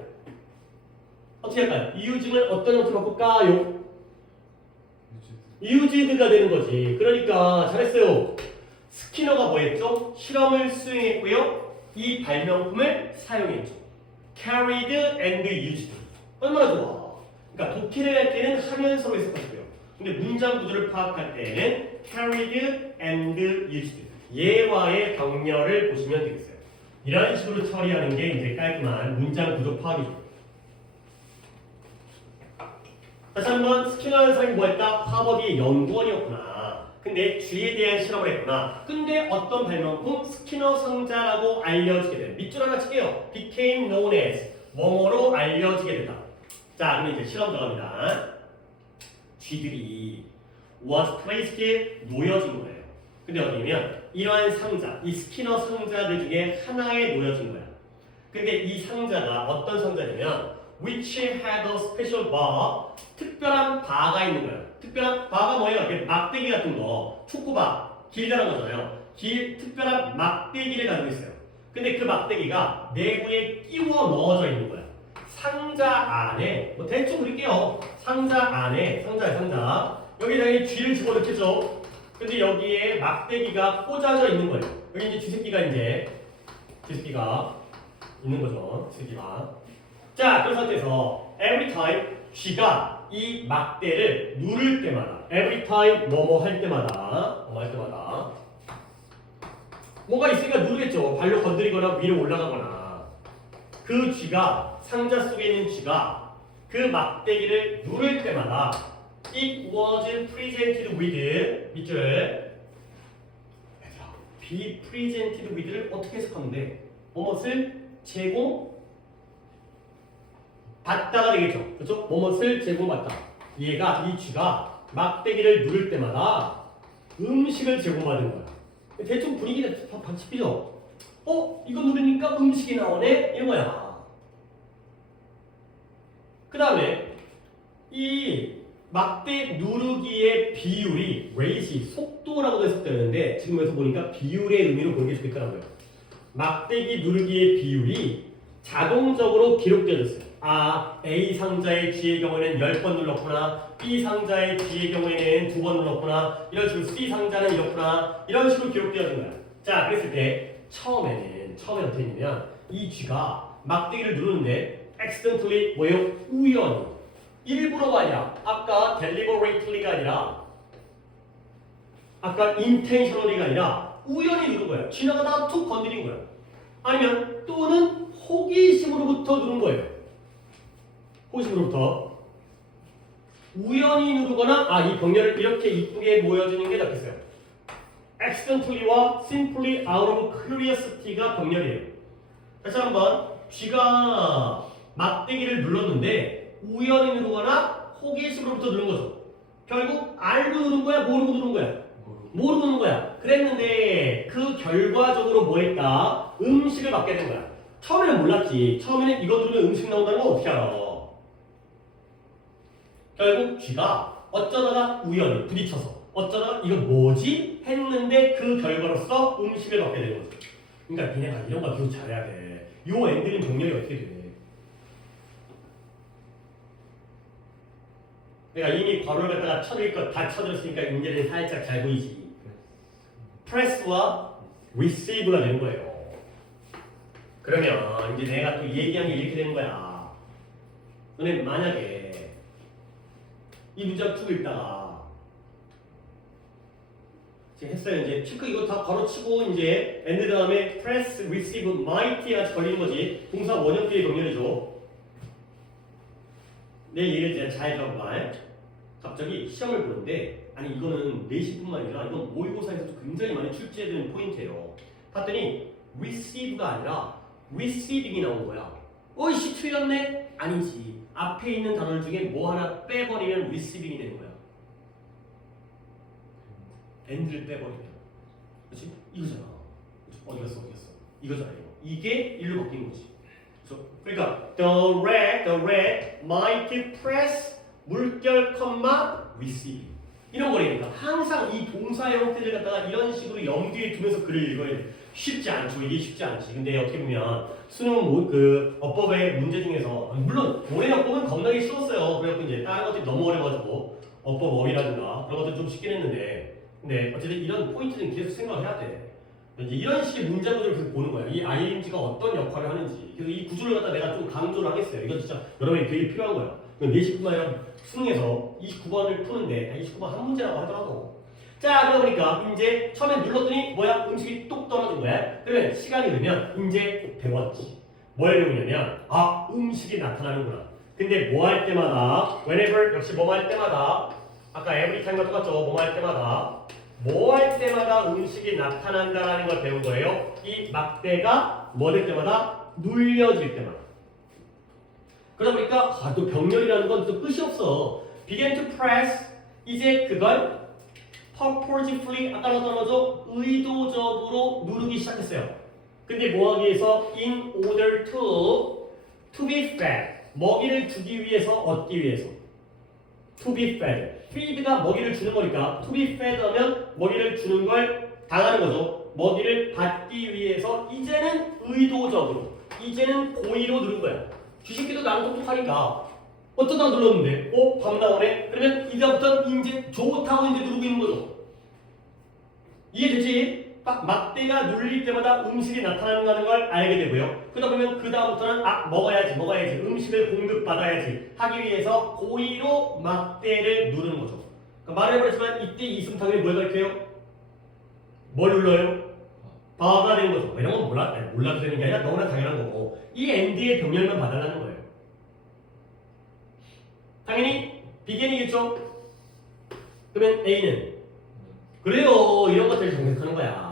어떻게 할까요? using을 어떤 형태로 바꿀까요? used가 되는 거지. 그러니까 잘했어요. 스키너가 뭐 했죠? 실험을 수행했고요. 이 발명품을 사용했죠. carried and used. 얼마나 좋아. 그러니까 독해를 할 때는 하면서로 했었거든요. 근데 문장 구조를 파악할 때는 carried and used. 예와의 병렬을 보시면 되겠어요. 이런 식으로 처리하는 게 이제 깔끔한 문장 구조 파악이죠. 다시 한번 스키너라는 사람이 뭐 했다? 하버드 연구원이었구나. 근데 쥐에 대한 실험을 했구나. 근데 어떤 발명품? 스키너 상자라고 알려지게 된. 밑줄 하나 칠게요. became known as. 뭐뭐로 알려지게 된다. 자, 그럼 이제 실험 들어갑니다. 쥐들이 was placed 놓여진 거예요. 근데 어디냐면 이러한 상자, 이 스키너 상자들 중에 하나에 놓여진 거야. 근데 이 상자가 어떤 상자냐면 which had a special bar, 특별한 바가 있는 거예요. 특별한 바가 뭐예요? 이게 막대기 같은 거, 초코바, 길다란 거잖아요. 특별한 막대기를 가지고 있어요. 근데 그 막대기가 내부에 끼워 넣어져 있는 거야. 상자 안에, 뭐 대충 그릴게요. 상자 안에, 상자. 여기다가 쥐를 집어넣겠죠. 근데 여기에 막대기가 꽂아져 있는 거예요. 여기 이제 쥐새끼가 있는 거죠. 쥐새끼가. 자, 그런 상태에서 every time 쥐가 이 막대를 누를 때마다 every time 뭐뭐 할 때마다 뭐가 있으니까 누르겠죠. 발로 건드리거나 위로 올라가거나 그 쥐가 상자 속에 있는 쥐가 그 막대기를 누를 때마다 it was presented with 밑줄 be presented with를 어떻게 해석하는데 무엇을 받다가 되겠죠. 그렇죠? 뭐뭇을 제공받다. 얘가 이 쥐가 막대기를 누를 때마다 음식을 제공받은 거야. 대충 분위기가 잡히죠. 이거 누르니까 음식이 나오네 이런 거야. 그 다음에 이 막대 누르기의 비율이 레이시 속도라고 해석되는데 지금 여기서 보니까 비율의 의미로 보는 게 좋겠더라고요. 막대기 누르기의 비율이 자동적으로 기록되어졌어요. A 상자의 G의 경우에는 10번 눌렀구나. B 상자의 G의 경우에는 2번 눌렀구나. 이런 식으로 C 상자는 이렇구나. 이런 식으로 기록되어진 거야. 자, 그랬을 때 처음에 어떻게 했냐면 이 G가 막대기를 누르는데 accidentally 뭐예요? 우연히. 일부러가 아니라 아까 deliberately가 아니라 아까 intentionally가 아니라 우연히 누른 거야. 지나가다가 툭 건드린 거야. 아니면 또는 호기심으로부터 누른 거예요. 호기심으로부터 우연히 누르거나 이 병렬을 이렇게 이쁘게 모여주는 게 낫겠어요. accidentally와 simply out of curiosity가 병렬이에요. 다시 한번 쥐가 막대기를 눌렀는데 우연히 누르거나 호기심으로부터 누른 거죠. 결국 알고 누른 거야? 모르고 누른 거야? 모르고 누른 거야. 그랬는데 그 결과적으로 뭐 했다? 음식을 받게 된 거야. 처음에는 몰랐지. 처음에는 이거 누르면 음식 나온다는 건 어떻게 알아? 결국 쥐가 어쩌다가 우연히 부딪혀서 어쩌다가 이거 뭐지? 했는데 그 결과로서 음식을 받게 되는 거죠. 그러니까 니네가 이런 거 기억 잘해야 돼. 요 앤들은 병렬이 어떻게 돼? 내가 이미 괄호를 갖다가 쳐드릴 것 다 쳐드렸으니까 이제는 살짝 잘 보이지. press와 receive가 되는 거예요. 그러면 이제 내가 또 얘기한 게 이렇게 되는 거야. 너네 만약에 이 문장 쭉 읽다가 이제 했어요. 이제 체크 이거 다 바로 치고 이제 and 다음에 press, receive, might가 걸리는 거지. 동사 원형끼리 병렬이죠. 내 얘기를 이제 잘 들어봐. 갑자기 시험을 보는데 아니 이거는 내신뿐만 아니라 이건 모의고사에서도 굉장히 많이 출제되는 포인트예요. 봤더니 receive가 아니라 receiving이 나온 거야. 어이씨 틀렸네? 아니지. 앞에 있는 단어 중에 뭐 하나 빼버리면 receiving이 되는 거야. and를 빼버리면. 그렇지? 이거잖아. 그렇죠? 어디 갔어? 이거잖아 이거. 이게 일로 바뀐 거지. 그러니까 the red might press 물결 컴마 receive 이런 거니까 항상 이 동사의 형태를 갖다가 이런 식으로 염두에 두면서 글을 읽어야 돼. 쉽지 않죠. 이게 쉽지 않지. 근데 어떻게 보면 수능 그 어법의 문제 중에서 물론 올해 어법은 겁나게 쉬웠어요. 그래갖고 이제 다른 것들이 너무 어려가지고 어법 어휘라든가 그런 것들 좀 쉽긴 했는데 근데 어쨌든 이런 포인트는 계속 생각을 해야 돼. 이제 이런 식의 문제 구조를 계속 보는 거야. 이 ing가 어떤 역할을 하는지. 그래서 이 구조를 갖다 내가 좀 강조를 하겠어요. 이건 진짜 여러분이 되게 필요한 거야. 4시뿐만 아니라 수능에서 29번을 푸는데 29번 한 문제라고 하더라고. 자, 그러다 보니까 이제 처음에 눌렀더니 뭐야? 음식이 뚝 떨어진 거야. 그러면 시간이 흐르면 이제 배웠지. 뭘 배우냐면 음식이 나타나는구나. 근데 뭐 할 때마다 whenever 역시 뭐 할 때마다 아까 every time과 똑같죠. 뭐 할 때마다 뭐 할 때마다 음식이 나타난다라는 걸 배운 거예요. 이 막대가 뭐 될 때마다 눌려질 때마다. 그러다 보니까 또 병렬이라는 건 또 끝이 없어. Began to press 이제 그걸 purposefully 아까로 떨어져 의도적으로 누르기 시작했어요. 근데 뭐 하기 위해서 in order to be fed 먹이를 주기 위해서 얻기 위해서 to be fed feed가 먹이를 주는 거니까 to be fed 하면 먹이를 주는 걸 당하는 거죠. 먹이를 받기 위해서 이제는 의도적으로 이제는 고의로 누른 거야. 주식기도 나는 똑똑하니까 어쩌다가 눌렀는데 밥 나오네? 그러면 이제부터 이제 좋다고 이제 누르고 있는 거죠. 이해되지? 막대가 눌릴 때마다 음식이 나타나는 걸 알게 되고요. 그러다 보면 그 다음부터는 먹어야지 음식을 공급받아야지 하기 위해서 고의로 막대를 누르는 거죠. 그러니까 말을 해버렸지만 이때 이승탁이 뭘 가르쳐요? 뭘 눌러요? 바가 되는 거죠. 이런 건 몰라도 되는 게 아니라 너무나 당연한 거고 이 엔드의 병렬만 받아가는 거예요. 당연히 begin이겠죠? 그러면 A는 그래요. 이런 것들을 정색하는 거야.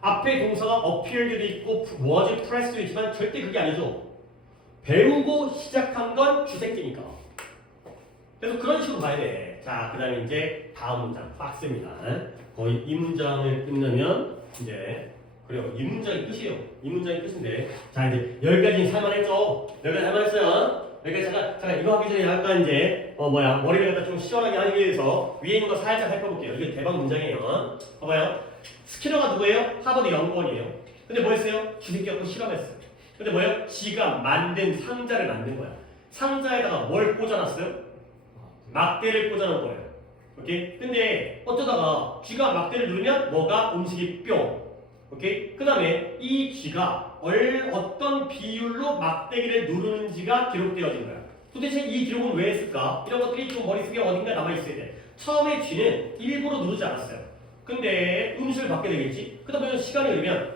앞에 동사가 appeared도 있고 was pressed도 있지만 절대 그게 아니죠. 배우고 시작한 건 주새끼니까. 그래서 그런 식으로 봐야 돼. 자, 그 다음에 이제 다음 문장 박스입니다. 거의 이 문장을 끝내면 이제 그래요. 이 문장이 끝이에요. 이 문장이 끝인데 자 이제 여기까지 살만했죠. 여기까지 살만했어요. 여기까지 잠깐 이거 하기 전에 약간 이제 머리를 갖다 좀 시원하게 하기 위해서 위에 있는 거 살짝 살펴볼게요. 이게 대박 문장이에요. 봐봐요. 스키너가 누구예요? 하버드 연구원이에요. 근데 뭐 했어요? 주식기하고 실험했어요. 근데 뭐예요? 지가 만든 상자를 만든 거야. 상자에다가 뭘 꽂아놨어요? 막대를 꽂아놓은 거예요. 오케이? 근데 어쩌다가 쥐가 막대를 누르면 뭐가 음식이 뿅. 오케이? 그 다음에 이 쥐가 어떤 비율로 막대기를 누르는지가 기록되어진 거야. 도대체 이 기록은 왜 했을까? 이런 것들이 좀 머릿속에 어딘가 남아있어야 돼. 처음에 쥐는 일부러 누르지 않았어요. 근데 음식을 받게 되겠지? 그러다 보면 시간이 흐르면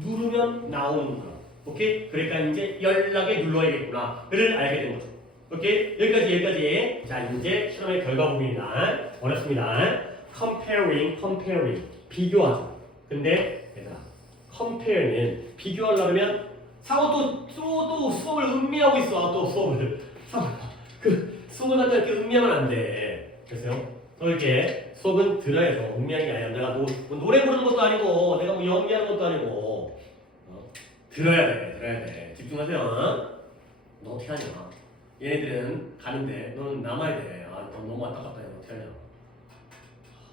누르면 나오는구나. 오케이? 그러니까 이제 연락에 눌러야겠구나를 알게 된 거죠. 오케이? 여기까지. 자, 이제 실험의 결과 부분입니다. 어렵습니다. comparing. 비교하죠. 근데, 얘들아, compare는 비교하려면, 사고 또 수업을 음미하고 있어. 또 수업을. 수업을 갖다 이렇게 음미하면 안 돼. 그래서요, 이렇게 수업은 들어야죠. 음미하는 게 아니라 내가 뭐 노래 부르는 것도 아니고, 내가 뭐 연기하는 것도 아니고, 들어야 돼. 집중하세요. 너 어떻게 하냐? 얘네들은 가는데 너는 남아야 돼. 너 너무 왔다 갔다 해. 어떻게 하냐?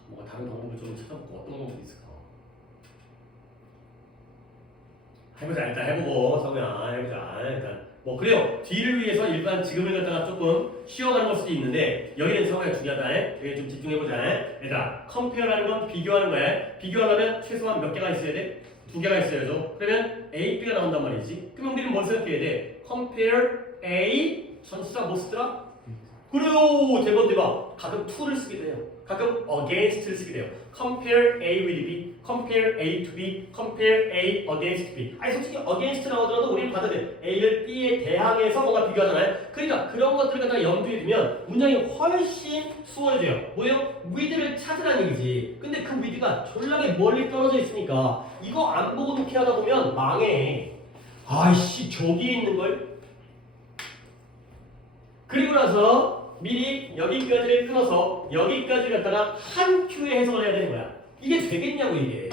뭔가 다른 방법을 좀 찾아보고 어떤 방법이 있을까? 해보자. 일단 해보고 성우야 해보자. 일단 그래요. 뒤를 위해서 일단 지금을 갖다가 조금 쉬어가는 걸 수도 있는데 여기는 성우야 중요하다. 여기 좀 집중해보자. 얘들아, compare라는 건 비교하는 거야. 비교하려면 최소한 몇 개가 있어야 돼? 2개가 있어야죠. 그러면 A, B가 나온단 말이지. 그럼 우리는 뭘 생각해야 돼? compare A 전치사 뭐 쓰더라? 그래요. 대박. 가끔 to를 쓰게 돼요. 가끔 against를 쓰게 돼요. compare A with B, compare A to B, compare A against B. 아니 솔직히 against 나오더라도 우리는 받아야 돼. A를 B에 대항해서 뭔가 비교하잖아요. 그러니까 그런 것들을 갖다가 염두에 두면 문장이 훨씬 수월해져요. 뭐예요? with를 찾으라는 얘기지. 근데 그 with가 졸라게 멀리 떨어져 있으니까 이거 안 보고 놓게 하다 보면 망해. 아이씨 저기 있는 걸. 그리고 나서 미리 여기까지를 끊어서 여기까지 갖다가 한 큐에 해석을 해야 되는 거야. 이게 되겠냐고 이게.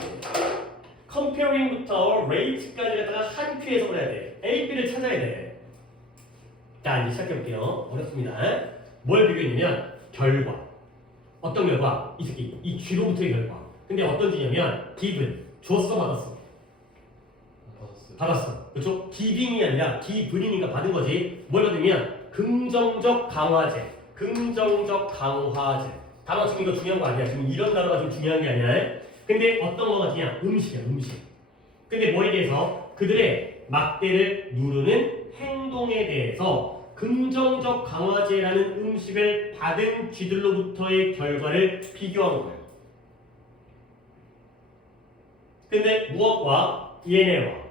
comparing부터 rate까지 갖다가 한 큐 해석을 해야 돼. A, B를 찾아야 돼. 자, 이제 시작해볼게요. 어렵습니다. 뭘 비교했냐면 결과. 어떤 결과? 이 새끼. 이 G로부터의 결과. 근데 어떤 G냐면 given. 줬어, 받았어? 받았어. 그렇죠? 기빙이 아니라 기분이니까 받은 거지. 뭘 받으면 긍정적 강화제. 긍정적 강화제. 단어 지금 이거 중요한 거 아니야. 지금 이런 단어가 좀 중요한 게 아니야. 근데 어떤 거 같으냐? 음식이야, 음식. 근데 뭐에 대해서? 그들의 막대를 누르는 행동에 대해서 긍정적 강화제라는 음식을 받은 쥐들로부터의 결과를 비교한 거예요. 근데 무엇과? 얘네와.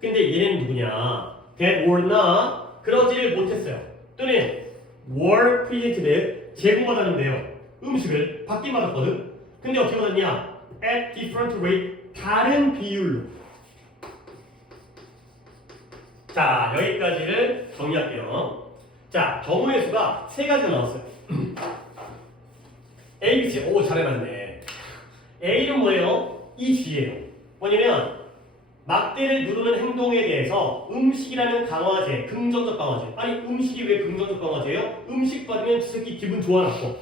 근데 얘는 누구냐? That were not 그러지를 못했어요. 또는 were presented 제공받았는데요. 음식을 받긴 받았거든. 근데 어떻게 받았냐? At different rate 다른 비율로. 자, 여기까지를 정리할게요. 자, 경우의 수가 세 가지가 나왔어요. A, B, C. 오, 잘해봤네. A는 뭐예요? 이 G예요. 뭐냐면 막대를 누르는 행동에 대해서 음식이라는 강화제, 긍정적 강화제. 아니, 음식이 왜 긍정적 강화제예요? 음식 받으면 저 새끼 기분 좋아놨고.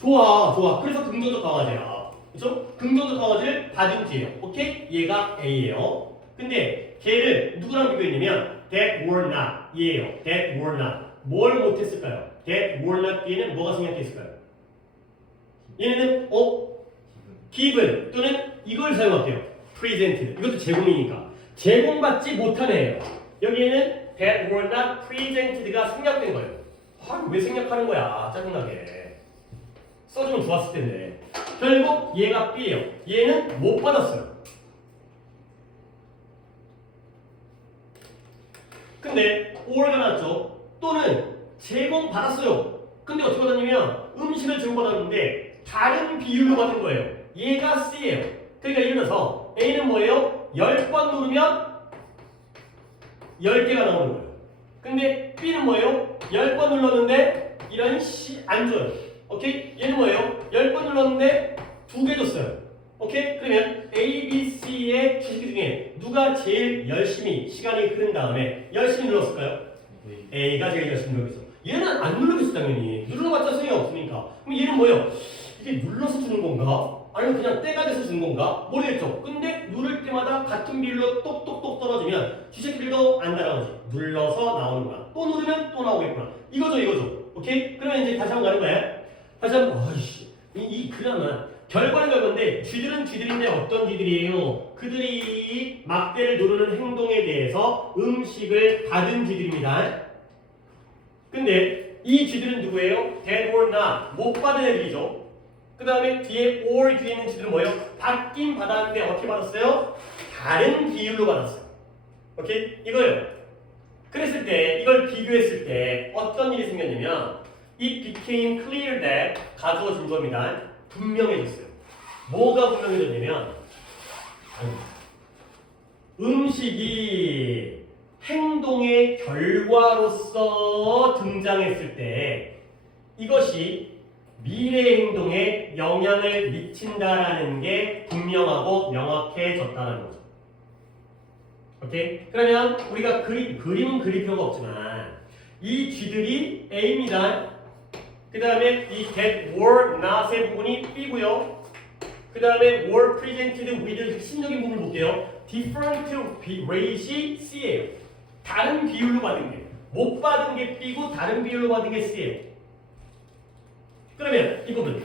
좋아. 그래서 긍정적 강화제야. 그렇죠? 긍정적 강화제를 받은 G예요. 오케이? 얘가 A예요. 근데 걔를 누구랑 비교했냐면 that were not 얘예요. that were not. 뭘 못했을까요? that were not 뒤에는 뭐가 생략됐을까요? 얘네는 given 또는 이걸 사용할게요. presented. 이것도 제공이니까. 제공받지 못한 애예요. 여기에는 that were not presented가 생략된 거예요. 왜 생략하는 거야? 짜증나게. 써주면 좋았을 텐데. 결국 얘가 B예요. 얘는 못 받았어요. 근데 or가 나왔죠. 또는 제공받았어요. 근데 어떻게 받았냐면 음식을 제공받았는데 다른 비율로 받은 거예요. 얘가 C예요. 그러니까 예를 들어서 A는 뭐예요? 10번 누르면 10개가 나오는 거예요. 근데 B는 뭐예요? 10번 눌렀는데 이런 C 안 줘요. 오케이? 얘는 뭐예요? 10번 눌렀는데 2개 줬어요. 오케이? 그러면 A, B, C의 주식 중에 누가 제일 열심히 시간이 흐른 다음에 열심히 눌렀을까요? A가 제일 열심히 누르겠어. 얘는 안 누르겠어 당연히. 눌러봤자 소용이 없으니까. 그럼 얘는 뭐예요? 이게 눌러서 주는 건가? 아니면 그냥 때가 돼서 주는 건가? 모르겠죠. 근데 누를 때마다 같은 비율로 똑똑똑 떨어지면 쥐새끼들도 안 따라오지. 눌러서 나오는 거야. 또 누르면 또 나오겠구나. 이거죠. 오케이? 그러면 이제 다시 한번 가는 거야. 다시 한번 이 그러면 결과는 결과인데 쥐들은 쥐들인데 어떤 쥐들이에요? 그들이 막대를 누르는 행동에 대해서 음식을 받은 쥐들입니다. 근데 이 쥐들은 누구예요? that or not 못 받은 애들이죠. 그 다음에 뒤에 or 뒤에 있는 쥐들은 뭐예요? 받긴 받았는데 어떻게 받았어요? 다른 비율로 받았어요. 오케이? 이거예요. 그랬을 때 이걸 비교했을 때 어떤 일이 생겼냐면 it became clear that 가주어진 겁니다. 분명해졌어요. 뭐가 분명해졌냐면 음식이 행동의 결과로서 등장했을 때 이것이 미래 행동에 영향을 미친다라는 게 분명하고 명확해졌다는 거죠. 오케이? 그러면 우리가 그림은 그릴 필요가 없지만 이 쥐들이 A입니다. 그 다음에 이 that were not의 부분이 B고요. 그 다음에 were presented with 핵심적인 부분을 볼게요. different rate이 C예요. 다른 비율로 받은 게. 못 받은 게 B고 다른 비율로 받은 게 C예요. 그러면 이 부분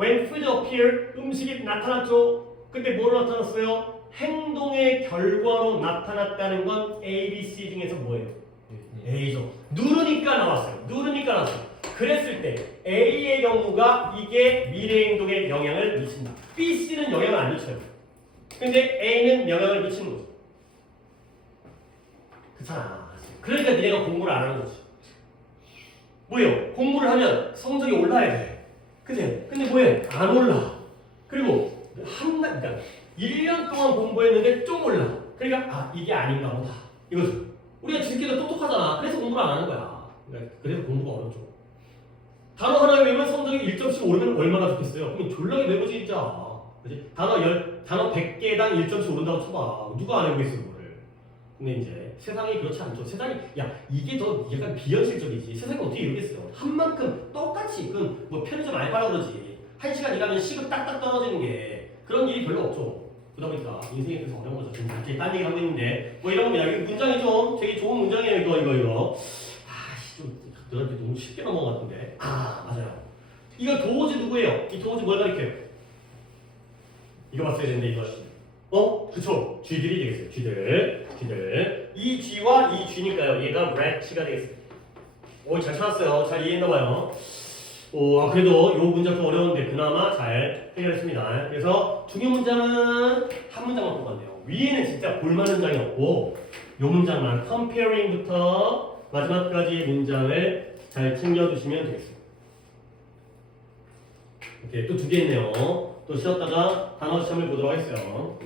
when food appeared 음식이 나타났죠. 근데 뭐로 나타났어요? 행동의 결과로 나타났다는 건 A, B, C 중에서 뭐예요? A죠. 누르니까 나왔어요. 그랬을 때 A의 경우가 이게 미래 행동에 영향을 미친다. B, C는 영향을 안 미쳐요. 근데 A는 영향을 미치는 거죠. 그렇잖아. 그러니까 니네가 공부를 안 하는 거지. 뭐예요? 공부를 하면 성적이 올라야 돼. 그치? 근데 뭐해? 안 올라. 그리고 그러니까 1년 동안 공부했는데 좀 올라. 그러니까 이게 아닌가 보다. 이거죠. 우리가 지금끼리 똑똑하잖아. 그래서 공부를 안 하는 거야. 그래서 공부가 어렵죠. 단어 하나 외우면 성적이 1점씩 오르면 얼마나 좋겠어요. 그럼 졸라게 외우지 진짜. 그지? 단어 100개당 1점씩 오른다고 쳐봐. 누가 안 해보겠어, 그거를. 근데 이제 세상이 그렇지 않죠. 세상이, 야, 이게 더 약간 비현실적이지. 세상이 어떻게 이러겠어요. 한 만큼 똑같이, 뭐 편의점 알바라고 그러지. 1시간 일하면 시급 딱딱 떨어지는 게 그런 일이 별로 없죠. 그러다 보니까 인생이 그래서 어려운 거죠. 지금 갑자기 딴 얘기 하고 있는데, 뭐 이런 겁니다. 이 문장이 좀 되게 좋은 문장이에요, 이거. 아씨, 좀, 너한테 너무 쉽게 넘어갔던데. 아, 맞아요. 이거 도어지 누구예요? 이 도어지 뭘 가리켜요? 이거 봤어야 되는데, 이거. 그쵸. 쥐들이 되겠어요. 쥐들. 이 쥐와 이 쥐니까요. 얘가 rat가 되겠어요. 오, 잘 찾았어요. 잘 이해했나봐요. 그래도 요 문장 좀 어려운데 그나마 잘 해결했습니다. 그래서 중요 문장은 한 문장만 뽑았네요. 위에는 진짜 볼만한 문장이 없고 요 문장만 comparing부터 마지막까지 문장을 잘 챙겨주시면 되겠습니다. 이렇게 또 2개 있네요. 또 쉬었다가 단어 시험을 보도록 하겠어요.